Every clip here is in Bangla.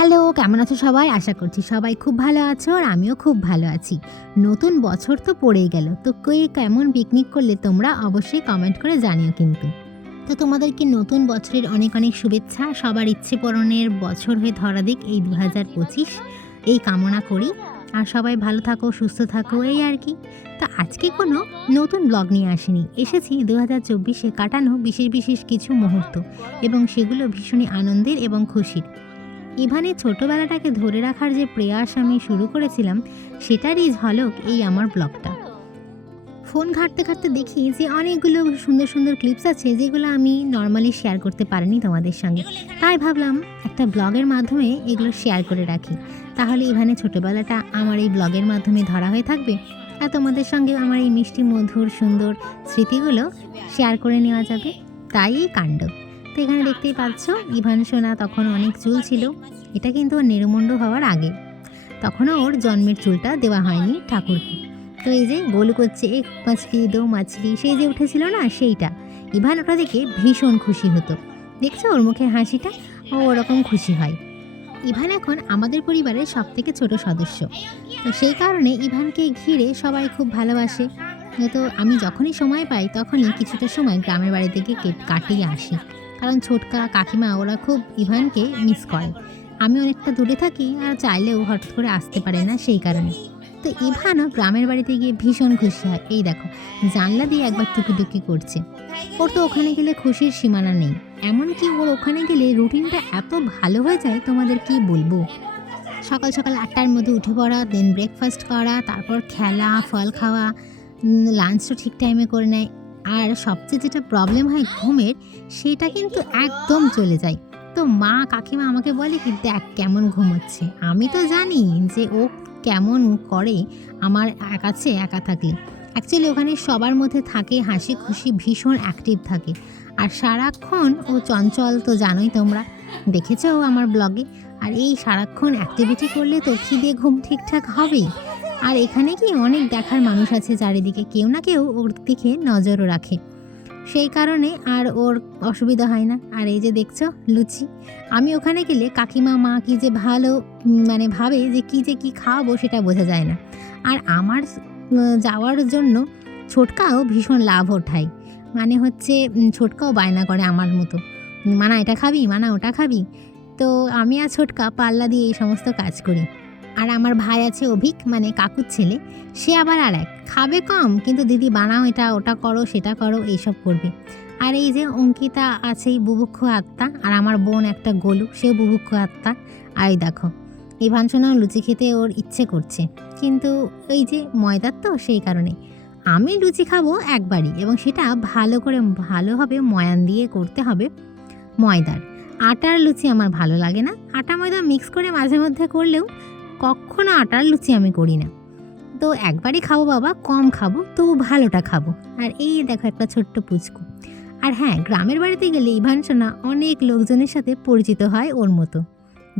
হ্যালো, কেমন আছো সবাই? আশা করছি সবাই খুব ভালো আছো আর আমিও খুব ভালো আছি। নতুন বছর তো পড়েই গেল। তো কে কেমন পিকনিক করলে তোমরা অবশ্যই কমেন্ট করে জানিও কিন্তু। তো তোমাদেরকে নতুন বছরের অনেক অনেক শুভেচ্ছা। সবার ইচ্ছে পূরণের বছর হয়ে ধরা দিক এই ২০২৫ এই কামনা করি। আর সবাই ভালো থাকো, সুস্থ থাকো এই আর কি। তো আজকে কোনো নতুন ব্লগ নিয়ে আসিনি। এসেছি ২০২৪-এ কাটানো বিশেষ বিশেষ কিছু মুহূর্ত এবং সেগুলো ভীষণই আনন্দের এবং খুশির। ইভানের ছোটবেলাটাকে ধরে রাখার যে প্রয়াস আমি শুরু করেছিলাম সেটারই ঝলক এই আমার ব্লগটা। ফোন ঘাঁটতে ঘাঁটতে দেখি যে অনেকগুলো সুন্দর সুন্দর ক্লিপস আছে যেগুলো আমি নর্মালি শেয়ার করতে পারিনি তোমাদের সঙ্গে, তাই ভাবলাম একটা ব্লগের মাধ্যমে এগুলো শেয়ার করে রাখি। তাহলে ইভানের ছোটবেলাটা আমার এই ব্লগের মাধ্যমে ধরা হয়ে থাকবে আর তোমাদের সঙ্গে আমার এই মিষ্টি মধুর সুন্দর স্মৃতিগুলো শেয়ার করে নেওয়া যাবে। তাই এই কাণ্ড। তো এখানে দেখতেই পাচ্ছ ইভান সোনা তখন অনেক চুল ছিল। এটা কিন্তু ওর নেড়ুমুন্ডু হওয়ার আগে, তখনও ওর জন্মের চুলটা দেওয়া হয়নি ঠাকুরকে। তো এই যে গোল করছে এক মাছলি দো মাছলি, সেই যে উঠেছিল না সেইটা, ইভান ওটা দেখে ভীষণ খুশি হতো। দেখছো ওর মুখের হাসিটা, ও ওরকম খুশি হয়। ইভান এখন আমাদের পরিবারের সবথেকে ছোট সদস্য, তো সেই কারণে ইভানকে ঘিরে সবাই খুব ভালোবাসে। তো আমি যখনই সময় পাই তখনই কিছুটা সময় গ্রামের বাড়ি থেকে কাটিয়ে আসি, কারণ ছোটকা কাকিমা ওরা খুব ইভানকে মিস করে। আমি অনেকটা দূরে থাকি আর চাইলেও হঠাৎ করে আসতে পারে না, সেই কারণে। তো ইভানও গ্রামের বাড়িতে গিয়ে ভীষণ খুশি হয়। এই দেখো জানলা দিয়ে একবার টুকিটুকি করছে। ওর তো ওখানে গেলে খুশির সীমানা নেই। এমনকি ওর ওখানে গেলে রুটিনটা এত ভালো হয়ে যায় তোমাদের কি বলবো। সকাল সকাল ৮টার মধ্যে উঠে পড়া, দেন ব্রেকফাস্ট করা, তারপর খেলা, ফল খাওয়া, লাঞ্চও ঠিক টাইমে করে নেয়। আর সবচেয়ে যেটা প্রবলেম হয় ঘুমের, সেটা কিন্তু একদম চলে যায়। তো মা কাকিমা আমাকে বলে কি দেখ কেমন ঘুমোচ্ছে। আমি তো জানি যে ও কেমন করে আমার কাছে একা থাকলে। অ্যাকচুয়ালি ওখানে সবার মধ্যে থাকে, হাসি খুশি, ভীষণ অ্যাক্টিভ থাকে। আর সারাক্ষণ ও চঞ্চল, তো জানোই তোমরা, দেখেছো আমার ব্লগে। আর এই সারাক্ষণ অ্যাক্টিভিটি করলে তো খিদে ঘুম ঠিকঠাক হবেই। আর এখানে কি অনেক দেখার মানুষ আছে চারিদিকে, কেউ না কেউ ওর দিকে নজরও রাখে, সেই কারণে আর ওর অসুবিধা হয় না। আর এই যে দেখছো লুচি, আমি ওখানে গেলে কাকিমা মা কি যে ভালো মানে ভাবে যে কি খাওয়াবো সেটা বোঝা যায় না। আর আমার যাওয়ার জন্য ছোটকাও ভীষণ লাভ ওঠায়। মানে হচ্ছে ছোটকাও বায়না করে আমার মতো, মানা এটা খাবি, মানা ওটা খাবি। তো আমি আর ছোটকা পাল্লা দিয়ে এই সমস্ত কাজ করি। আর আমার ভাই আছে অভিক, মানে কাকুর ছেলে, সে আবার আর এক খাবে কম, কিন্তু দিদি বানাও এটা ওটা করো সেটা করো এইসব করবে। আর এই যে অঙ্কিতা আছে এই বুভুক্ষ আত্মা, আর আমার বোন একটা গোলু, সেও বুভুক্ষ আত্মা। আর এই দেখো এই ভানসোনাও লুচি খেতে ওর ইচ্ছে করছে, কিন্তু এই যে ময়দার তো, সেই কারণে আমি লুচি খাবো একবারই, এবং সেটা ভালো করে ভালোভাবে ময়ান দিয়ে করতে হবে। ময়দার আটার লুচি আমার ভালো লাগে না, আটা ময়দা মিক্স করে মাঝে মধ্যে করলেও কখনো আটার লুচি আমি করি না। তো একবারই খাবো বাবা, কম খাবো, তবু ভালোটা খাবো। আর এই দেখো একটা ছোট্ট পুচকু। আর হ্যাঁ, গ্রামের বাড়িতে গেলে ইভান সোনা অনেক লোকজনের সাথে পরিচিত হয় ওর মতো।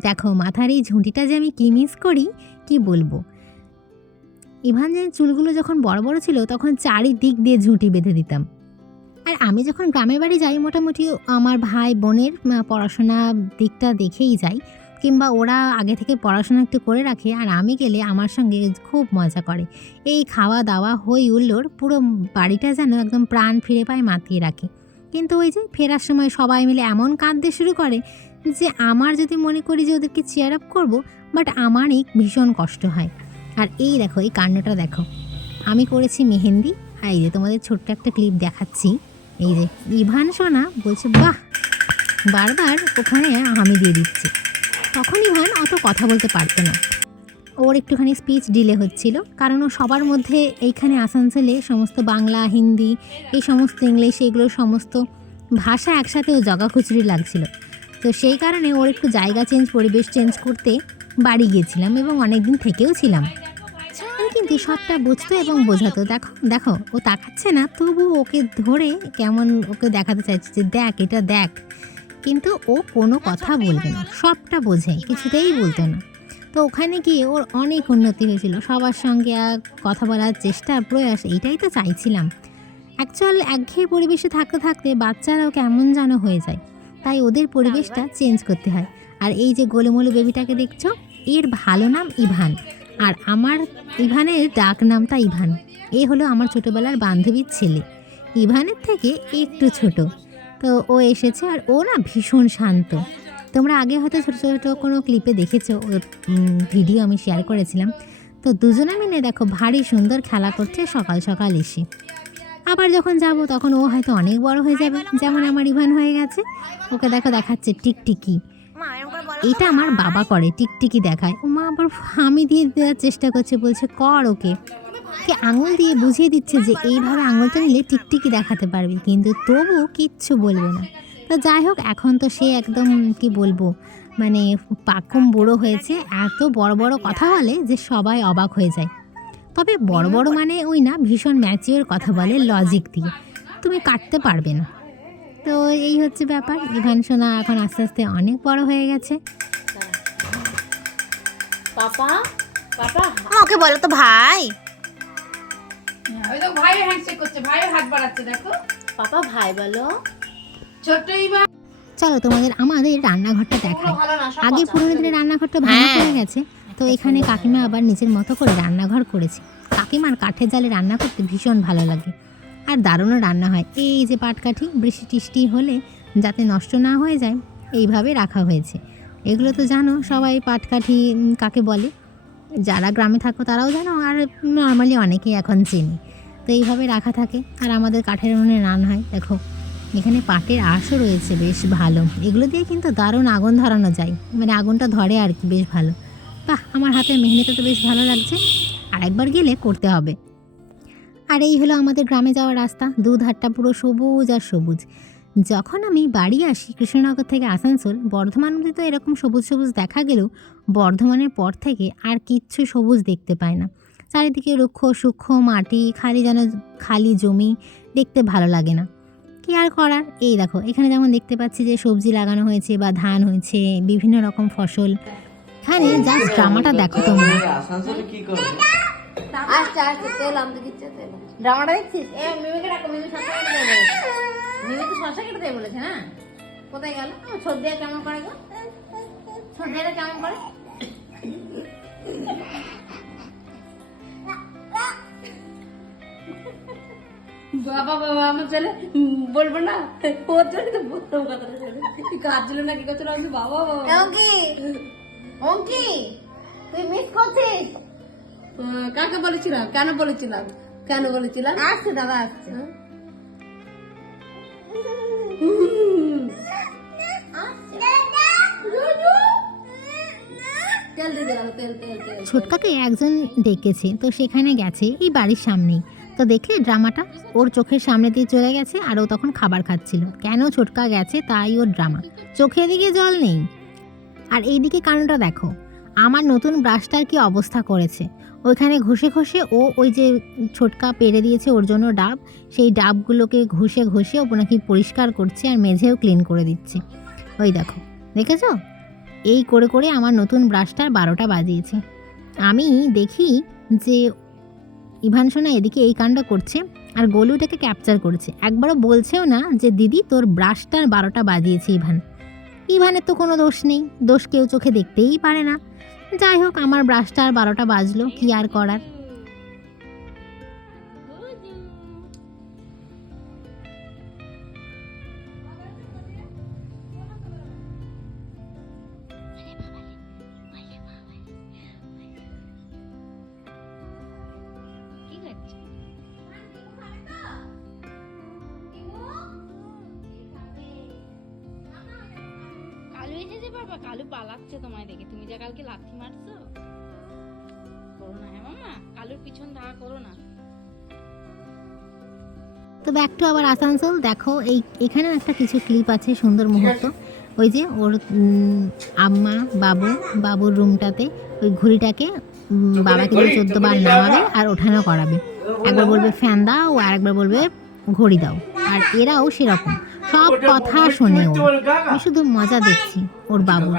দেখো মাথার এই ঝুঁটিটা যে আমি কি মিস করি কি বলবো। ইভান যে চুলগুলো যখন বড় বড় ছিল তখন চারিদিক দিয়ে ঝুঁটি বেঁধে দিতাম। আর আমি যখন গ্রামের বাড়ি যাই মোটামুটি আমার ভাই বোনের পড়াশোনা দিকটা দেখেই যাই, কিংবা ওরা আগে থেকে পড়াশোনা একটু করে রাখে, আর আমি গেলে আমার সঙ্গে খুব মজা করে। এই খাওয়া দাওয়া হই হুল্লোড়, পুরো বাড়িটা যেন একদম প্রাণ ফিরে পায়, মাতিয়ে রাখে। কিন্তু ওই যে ফেরার সময় সবাই মিলে এমন কাঁদতে শুরু করে যে আমার যদি মনে করি যে ওদেরকে চেয়ার আপ করবো, বাট আমারই ভীষণ কষ্ট হয়। আর এই দেখো এই কাণ্ডটা দেখো, আমি করেছি মেহেন্দি। আর এই যে তোমাদের ছোট্ট একটা ক্লিপ দেখাচ্ছি। এই যে ইভান সোনা বলছে বাহ, বারবার ওখানে আমি দিয়ে দিচ্ছি। তখন ইভান অত কথা বলতে পারতো না, ওর একটুখানি স্পিচ ডিলে হচ্ছিল, কারণ ও সবার মধ্যে এইখানে আসানসোলে সমস্ত বাংলা হিন্দি এই সমস্ত ইংলিশ এগুলো সমস্ত ভাষা একসাথে ও জগাখিচুড়ি লাগছিল। তো সেই কারণে ওর একটু জায়গা চেঞ্জ, পরিবেশ চেঞ্জ করতে বাড়ি গিয়েছিলাম এবং অনেক দিন থেকেও ছিলাম। কিন্তু সবটা বুঝতো এবং বোঝাতো। দেখো দেখো ও তাকাচ্ছে না, তবু ওকে ধরে কেমন ওকে দেখাতে চাইছে যে দেখ এটা দেখ, কিন্তু ও কোনো কথা বলবে না, সবটা বোঝে, কিছুতেই বলতো না। তো ওখানে গিয়ে ওর অনেক উন্নতি হয়েছিল, সবার সঙ্গে কথা বলার চেষ্টা প্রয়াস, এইটাই তো চাইছিলাম। অ্যাকচুয়াল একঘেয়ে পরিবেশে থাকতে থাকতে বাচ্চারাও কেমন যেন হয়ে যায়, তাই ওদের পরিবেশটা চেঞ্জ করতে হয়। আর এই যে গোলুমোলু বেবিটাকে দেখছো, এর ভালো নাম ইভান, আর আমার ইভানের ডাক নামটা ইভান। এ হলো আমার ছোটোবেলার বান্ধবীর ছেলে, ইভানের থেকে একটু ছোট। তো ও এসেছে, আর ও না ভীষণ শান্ত। তোমরা আগে হয়তো ছোটো ছোটো কোনো ক্লিপে দেখেছো, ওর ভিডিও আমি শেয়ার করেছিলাম। তো দুজনে মিলে দেখো ভারী সুন্দর খেলা করছে সকাল সকাল এসে। আবার যখন যাব তখন ও হয়তো অনেক বড় হয়ে যাবে, যেমন আমার ইভান হয়ে গেছে। ওকে দেখো দেখাচ্ছে টিকটিকি, এটা আমার বাবা করে, টিকটিকি দেখায়। ও মা আবার হামি দিয়ে দেওয়ার চেষ্টা করছে, বলছে কর ওকে, কে আঙুল দিয়ে বুঝিয়ে দিচ্ছে যে এইভাবে আঙুলটা নিলে টিকটিকি দেখাতে পারবি, কিন্তু তবু কিচ্ছু বলবে না। তো যাই হোক, এখন তো সে একদম কি বলবো, মানে পাকম বুড়ো হয়েছে, এত বড় বড় কথা বলে যে সবাই অবাক হয়ে যায়। তবে বড় বড় মানে ওই না, ভীষণ ম্যাচিওর কথা বলে, লজিক দিয়ে, তুমি কাটতে পারবে না। তো এই হচ্ছে ব্যাপার। ইভান সোনা এখন আস্তে আস্তে অনেক বড় হয়ে গেছে। পাপা পাপা ওকে বলো তো ভাই। ওই তো ভাই হ্যান্ডশেক করছে, ভাই হাত বাড়াচ্ছে, দেখো পাপা ভাই বলো। ছোট্ট ইভা, চলো তোমাদের আমাদের রান্নাঘরটা দেখাই। আগে পুরোনো দিনের রান্নাঘরটা ভাঙা পড়ে গেছে, তো এখানে কাকিমা আবার নিজের মতো করে রান্নাঘর করেছে। কাকিমার কাঠের জালে রান্না করতে ভীষণ ভালো লাগে, আর দারুণও রান্না হয়। এই যে পাটকাঠি বৃষ্টি টিষ্টি হলে যাতে নষ্ট না হয়ে যায়, এইভাবে রাখা হয়েছে। এগুলো তো জানো সবাই, পাটকাঠি কাকে বলে, যারা গ্রামে থাকো তারাও জানো, আর নর্মালি অনেকেই এখন চেনে। তো এইভাবে রাখা থাকে, আর আমাদের কাঠের উনুনে রান্না হয়। দেখো এখানে পাটের আঁশও রয়েছে, বেশ ভালো। এগুলো দিয়ে কিন্তু দারুণ আগুন ধরানো যায়, মানে আগুনটা ধরে আর কি, বেশ ভালো। বাহ, আমার হাতের মেহনতি তো বেশ ভালো লাগছে, আরেকবার গেলে করতে হবে। আর এই হলো আমাদের গ্রামে যাওয়ার রাস্তা, দুধারটা পুরো সবুজ আর সবুজ। যখন আমি বাড়ি আসি কৃষ্ণনগর থেকে আসানসোল, বর্ধমানে তো এরকম সবুজ সবুজ দেখা গেলেও বর্ধমানের পর থেকে আর কিচ্ছু সবুজ দেখতে পায় না। চারিদিকে রুক্ষ সূক্ষ্ম মাটি, খালি যেন খালি জমি, দেখতে ভালো লাগে না। কি আর করার। এই দেখো এখানে যেমন দেখতে পাচ্ছি যে সবজি লাগানো হয়েছে বা ধান হয়েছে, বিভিন্ন রকম ফসল। এখানে জাস্ট ড্রামাটা দেখো তোমরা। আচ্ছা আচ্ছা, তেল আনতে দিচ্ছে, তেল ড্রামাটা দেখছিস? এ মিমিকে ডাকো, মিমি শশা কেটে দেবে বলেছে। মিমি তো শশা কেটে দেবে বলেছে না? কোথায় গেল? ছোট দিয়ে কেমন করে গো? ছোট দিয়ে কেমন করে? বাবা বাবা আমার ছেলে বলবো না, ওর জন্য তো প্রথম কথাটা কাজ ছিল না, কি করছিল আমি বাবা বাবা। অঙ্কি, অঙ্কি তুই মিস করছিস? কাকে বলেছিলাম, কেন বলেছিলাম, কেন বলেছিলাম? আসছে দাদা, আসছে। তেল দিয়ে দিলাম, তেল তেল তেল। ছোটকাকে একজন ডেকেছে, তো সেখানে গেছে এই বাড়ির সামনেই। তো দেখলে ড্রামাটা, ওর চোখের সামনে দিয়ে চলে গেছে, আর ও তখন খাবার খাচ্ছিল। কেন ছোটকা গেছে তাই ওর ড্রামা, চোখের দিকে জল নেই। আর এইদিকে কারণটা দেখো, আমার নতুন ব্রাশটার কি অবস্থা করেছে। ওইখানে ঘষে ঘষে ও ওই যে ছোটকা পেরে দিয়েছে ওর জন্য ডাব, সেই ডাবগুলোকে ঘষে ঘষে ও নাকি পরিষ্কার করছে, আর মেঝেও ক্লিন করে দিচ্ছে। ওই দেখো, দেখেছো? এই করে করে আমার নতুন ব্রাশটার 12টা বাজিয়েছে। আমি দেখি যে ইভান সোনা এদিকে এই কাণ্ড করছে, আর গোলুটাকে ক্যাপচার করছে। একবারও বলছেও না যে দিদি তোর ব্রাশটার 12টা বাজিয়েছে ইভান। ইভানের তো কোনো দোষ নেই, দোষ কেউ চোখে দেখতেই পারে না। যাই হোক, আমার ব্রাশটার 12টা বাজলো, কি আর করার। কালু এসেছে বাবা, কালু পালাচ্ছে তোমায় দেখে। তুমি যা কালকে লাথি মারছো, করো না। হ্যাঁ মামা, কালুর পিছন ধাওয়া করো না। তো ব্যাক টু আবার আসানসোল। দেখো এখানেও একটা কিছু ক্লিপ আছে, সুন্দর মুহূর্ত। ওই যে ওর আম্মা বাবুর রুমটাতে ওই ঘড়িটাকে বাবাকে দিয়ে 14 বার নামাবে আর ওঠানো করাবে। একবার বলবে ফ্যান দাও, আর একবার বলবে ঘড়ি দাও। আর এরাও সেরকম সব কথা শোনে ও। আমি শুধু মজা দেখছি ওর বাবু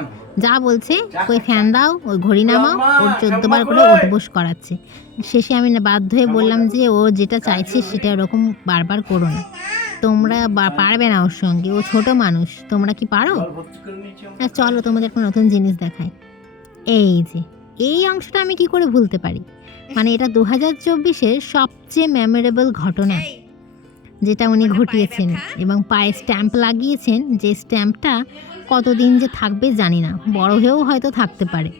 যা বলছে, ওই ফ্যান দাও, ওই ঘড়ি নামাও, ওর 14 বার করে ওঠবোস করাচ্ছে। শেষে আমি বাধ্য হয়ে বললাম যে ও যেটা চাইছে সেটা ওরকম বারবার করো না। তোমরা পারবে না ওর সঙ্গে, ও ছোট মানুষ, তোমরা কি পারো? চলো তোমাদের একটা নতুন জিনিস দেখাই। এই যে এই অংশটা আমি কি করে ভুলতে পারি, মানে এটা 2024-এর সবচেয়ে মেমোরেবল ঘটনা যেটা উনি ঘটিয়েছেন, এবং পায়ে স্ট্যাম্প লাগিয়েছেন, যে স্ট্যাম্পটা কতদিন যে থাকবে জানি না, বড় হয়েও হয়তো থাকতে পারে।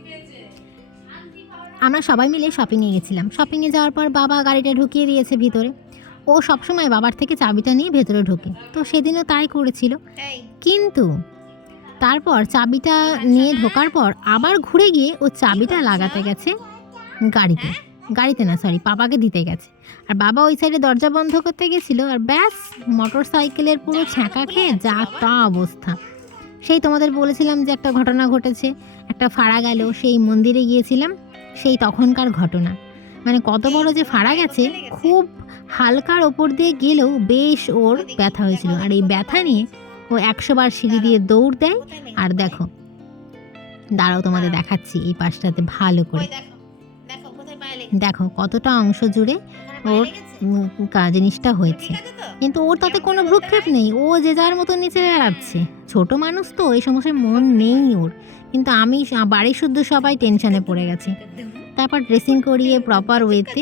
আমরা সবাই মিলে শপিংয়ে গেছিলাম। শপিংয়ে যাওয়ার পর বাবা গাড়িটা ঢুকিয়ে দিয়েছে ভিতরে। ও সবসময় বাবার থেকে চাবিটা নিয়ে ভেতরে ঢোকে, তো সেদিনও তাই করেছিল। কিন্তু তারপর চাবিটা নিয়ে ঢোকার পর আবার ঘুরে গিয়ে ও চাবিটা লাগাতে গেছে গাড়িতে না, সরি, পাপাকে দিতে গেছে। আর বাবা ওই সাইডে দরজা বন্ধ করতে গেছিলো, আর ব্যাস মোটর সাইকেলের পুরো ছ্যাঁকা খেয়ে যা তা অবস্থা। সেই তোমাদের বলেছিলাম যে একটা ঘটনা ঘটেছে, একটা ফাড়া গেল, সেই মন্দিরে গিয়েছিলাম, সেই তখনকার ঘটনা। মানে কত বড় যে ফাড়া গেছে, খুব হালকার ওপর দিয়ে গেলেও বেশ ওর ব্যথা হয়েছিল। আর এই ব্যথা নিয়ে ও 100 বার সিঁড়ি দিয়ে দৌড় দেয়। আর দেখো, দাঁড়াও তোমাদের দেখাচ্ছি এই পাশটাতে ভালো করে, দেখো কতটা অংশ জুড়ে ওর জিনিসটা হয়েছে। কিন্তু ওর তাতে কোনো ভ্রুক্ষেপ নেই, ও যে যার মতো নিচে বেড়াচ্ছে। ছোট মানুষ তো, এই সমস্যায় মন নেই ওর। কিন্তু আমি বাড়ি শুদ্ধ সবাই টেনশনে পড়ে গেছি। তারপর ড্রেসিং করিয়ে প্রপার ওয়েতে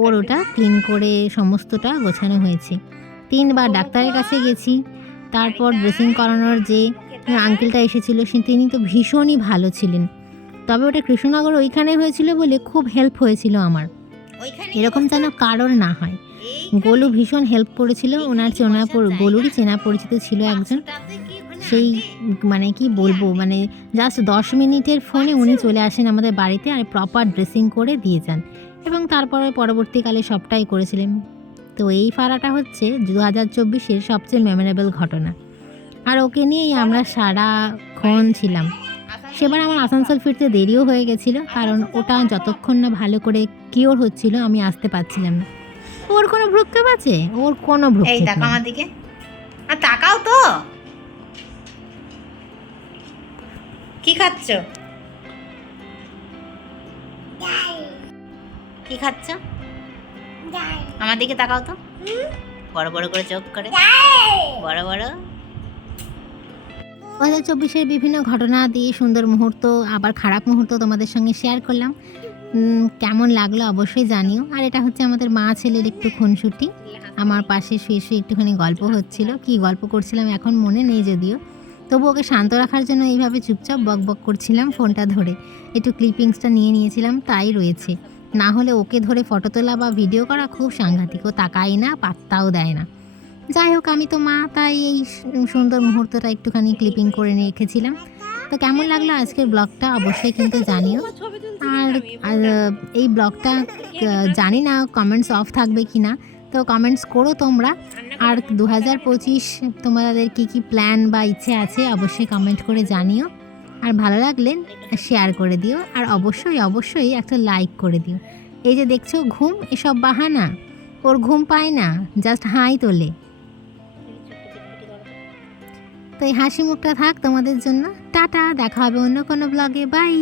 ওর ওটা ক্লিন করে সমস্তটা গোছানো হয়েছে। 3 বার ডাক্তারের কাছে গেছি। তারপর ড্রেসিং করানোর যে আঙ্কেলটা এসেছিল, তিনি তো ভীষণই ভালো ছিলেন। তবে ওটা কৃষ্ণনগর ওইখানে হয়েছিল বলে খুব হেল্প হয়েছিল আমার, এরকম যেন কারোর না হয়। গোলু ভীষণ হেল্প করেছিল, ওনার গোলুরই চেনা পরিচিত ছিল একজন। সেই মানে কি বলবো, মানে জাস্ট 10 মিনিটের ফোনে উনি চলে আসেন আমাদের বাড়িতে আর প্রপার ড্রেসিং করে দিয়ে যান, এবং তারপরে পরবর্তীকালে সবটাই করেছিলেন। তো এই ফাড়াটা হচ্ছে 2024-এর সবচেয়ে মেমোরেবল ঘটনা। আর ওকে নিয়েই আমরা সারাক্ষণ ছিলাম। সেবার আমার আসানসোল ফিরতে দেরিও হয়ে গেছিলো, কারণ ওটা যতক্ষণ না ভালো করে কিওর হচ্ছিল আমি আসতে পারছিলাম না। ওর কোনো ভ্রুক্ষেপ আছে? ওর কোনো এই ভ্রুক্ষেপ দেখো নেই। আমার দিকে, আর তাকাও তো, কি খাচ্ছ? কি খাচ্ছ? আমার দিকে তাকাও তো, বড় বড় করে চোখ করে, বড় বড়। 2024-এর বিভিন্ন ঘটনা দিয়ে সুন্দর মুহূর্ত, আবার খারাপ মুহূর্ত তোমাদের সঙ্গে শেয়ার করলাম। কেমন লাগলো অবশ্যই জানিও। আর এটা হচ্ছে আমাদের মা ছেলের একটু খুনসুটি, আমার পাশে শুয়ে শুয়ে একটুখানি গল্প হচ্ছিল। কি গল্প করছিলাম এখন মনে নেই যদিও, তবু ওকে শান্ত রাখার জন্য এইভাবে চুপচাপ বক বক করছিলাম ফোনটা ধরে, একটু ক্লিপিংসটা নিয়েছিলাম, তাই রয়েছে। না হলে ওকে ধরে ফটো তোলা বা ভিডিও করা খুব সাংঘাতিক, ও তাকায় না, পাত্তাও দেয় না। যাই হোক, আমি তো মা, তাই এই সুন্দর মুহূর্তটা একটুখানি ক্লিপিং করে রেখেছিলাম। তো কেমন লাগলো আজকের ব্লগটা অবশ্যই কিন্তু জানিও। আর এই ব্লগটা জানি না কমেন্টস অফ থাকবে কি না, তো কমেন্টস করো তোমরা। আর 2025 তোমাদের কী কী প্ল্যান বা ইচ্ছে আছে অবশ্যই কমেন্ট করে জানিও। আর ভালো লাগলে শেয়ার করে দিও, আর অবশ্যই একটা লাইক করে দিও। এই যে দেখছো ঘুম, এসব বাহানা, ওর ঘুম পায় না, জাস্ট হাই তোলে। তো এই হাসি মুখটা থাক তোমাদের জন্য। টাটা, দেখা হবে অন্য কোনো ব্লগে, বাই।